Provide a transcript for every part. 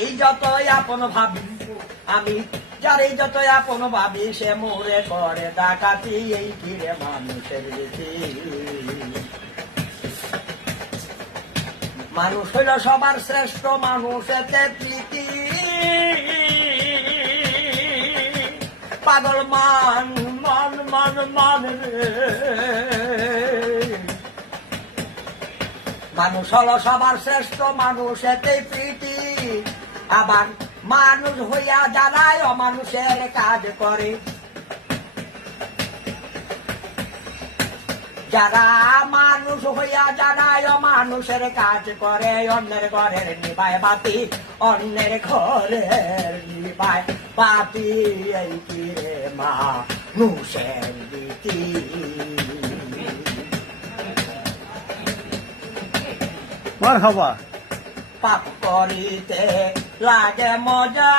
এই যতই আপন ভাবি আমি, যার এই যতই আপন ভাবি সে মোরে করে ডাকাতি, এই কিরে মানুষের রীতি। মানুষ হইল সবার শ্রেষ্ঠ, মানুষেতে প্রীতি। পাগল মান মান মান মান রে, মানুষ হলো সবার শ্রেষ্ঠ, মানুষেতে প্রীতি। আবার মানুষ হইয়া যারাই অমানুষের কাজ করে, যারা মানুষ হইয়া যারাই অমানুষের কাজ করে, অন্যের ঘরের নিবায় বাতি, অন্যের ঘরের নিবায় বাতি, এই কিরে মানুষের রীতি। মারহাবা। পাপ করিতে লাগে মজা,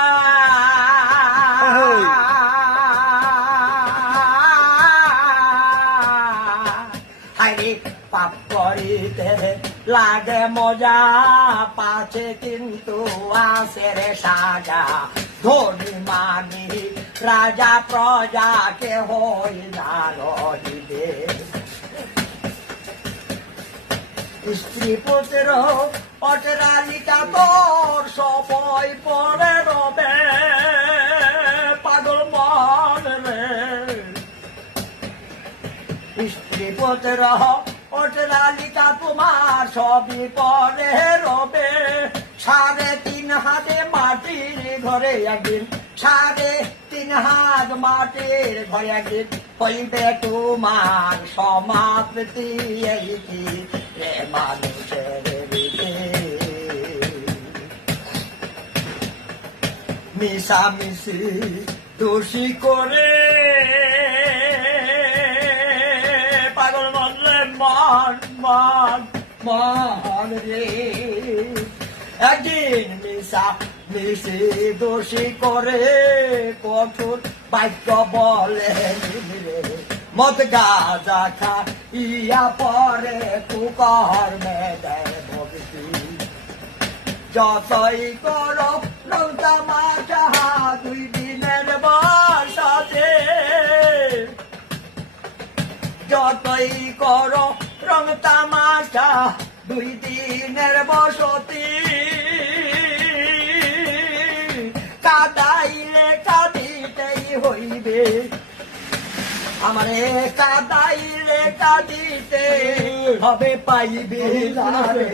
হাইরে পাপ করিতে লাগে মজা, পাছে কিন্তু আসে রে সাজা। ধনী মানি রাজা প্রজাকে হই না রহিবে, স্ত্রী পুত্র অটরালিকা তোর সবই পরে রবে। পাগল মন রে, স্ত্রী পুত্র অটরালিকা তোমার সবই পরে রবে। 3.5 হাতে মাটির ঘরে একদিন, 3.5 হাত মাটির ঘরে একদিন হইবে তোমার সমাপ্তি, এই কি রে মানুষের রীতি। মিশামিশি দোষী করে পাগল মনলে মান মান মান রে, একদিন মিশা মিশি দোষী করে কঠোর বাক্য বলে রে। মদ গাঁজা খা ইয়া পরে কুকর্মে দেয় ভক্তি, যতই করো রং তামাশা 2 দিনের বসতে, যতই করো রং তামাশা 2 দিনের বসতি। কাদাইলে কাঁদিতেই হইবে, আমারে কাদাইলে কাঁদিতে হবে, পাইবে না রে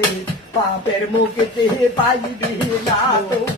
পাপের মুক্তি পাইবি না।